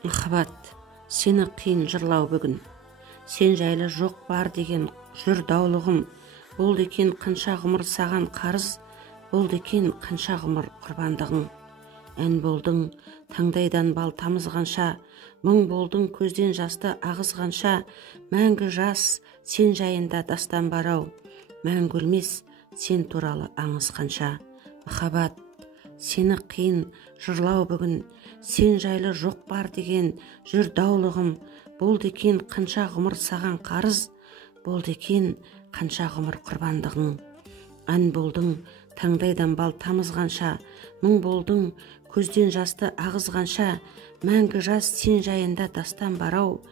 Махаббат, сені қиын жырлау бүгін. Сен жайлы жоқ бар деген жүр даулығым. Болды екен қанша ғұмыр саған қарыз, болды екен қанша ғұмыр құрбандығың. Ән болдың таңдайдан бал тамызғанша, мың болдың көзден жасты ағызғанша, мәңгі жас сен жайында дастан барау, мәңгі өлмес сен туралы аңыз қанша. Махаббат, сені қиын жырлау бүгін. Сен жайлы жоқ бар деген жүр даулығым. Болды екен қанша ғұмыр саған қарыз, болды екен қанша ғұмыр құрбандығың. Ән болдың таңдайдан бал тамызғанша, мың болдың көзден жасты ағызғанша, мәңгі жас сен жайында дастан барау,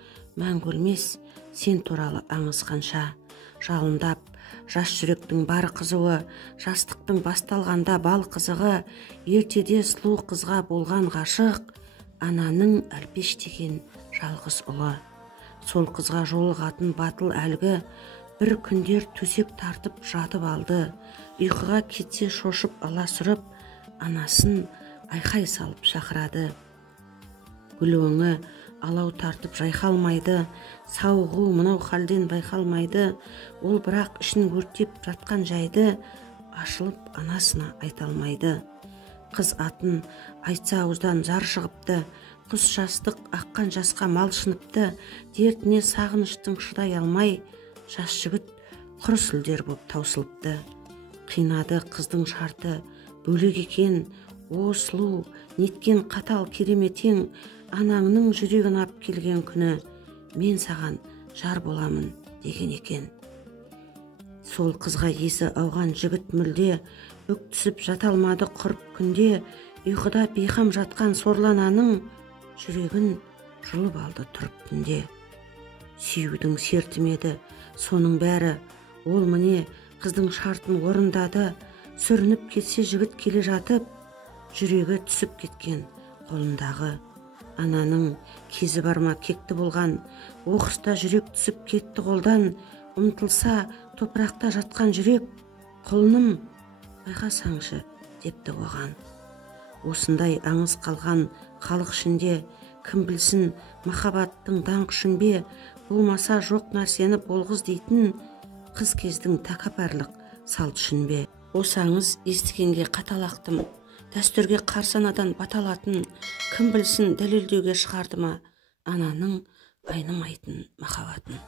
мәңгі өлмес сен туралы аңыз қанша. Жалындап жас жүректің бар қызуы, жастықтың басталғанда бал қызығы, ертеде сұлу қызға болған ғашық, ананың әлпеш деген жалғыз ұлы. Сол қызға жолығатын батыл әлгі, бір күндер төсек тартып жатып алды, ұйқыға кетсе шошып аласұрып, анасын айқай салып шақырады. Гүл өңі алау тартып жайқалмайды, сауығу мынау халден байқалмайды. Ол бірақ ішін өртеп жатқан жайды ашылып анасына айталмайды. Қыз атын айтса ауыздан зар шығыпты, құс жастық аққан жасқа малшыныпты. Дертіне сағыныштың шыдай алмай, жас жігіт құр сүлдер боп таусылыпты. Қинады қыздың шарты бөлек екен, о сұлу неткен қатал кереметең, анаңның жүрегін ап келген күні, мен саған жар боламын деген екен. Сол қызға есі ауған жігіт мүлде, бүк түсіп жаталмады құрып күнде, ұйқыда бейқам жатқан сорлананың жүрегін жұлып алды тұрып түнде. Сүюдің сертімеді соның бәрі, ол міне қыздың шартын орындады. Сүрініп кетсе жігіт келе жатып, жүрегі түсіп кеткен қолындағы. Ананың кезі барма кекті болған, оқыста жүрек түсіп кетті қолдан. Ұмтылса топырақта жатқан жүрек, құлыным байқасаңшы депті оған. Осындай аңыз қалған халық ішінде, кім білсін махаббаттың даңқ үшін бе, болмаса жоқ нәрсені болғыз дейтін қыз кездің тәкаппарлық салт үшін бе. Осы аңыз естігенге қаталақтым, дәстүрге қарсы анадан баталатын, кім білсін дәлелдеуге шығарды ма ананың айнымайтын махаббатын.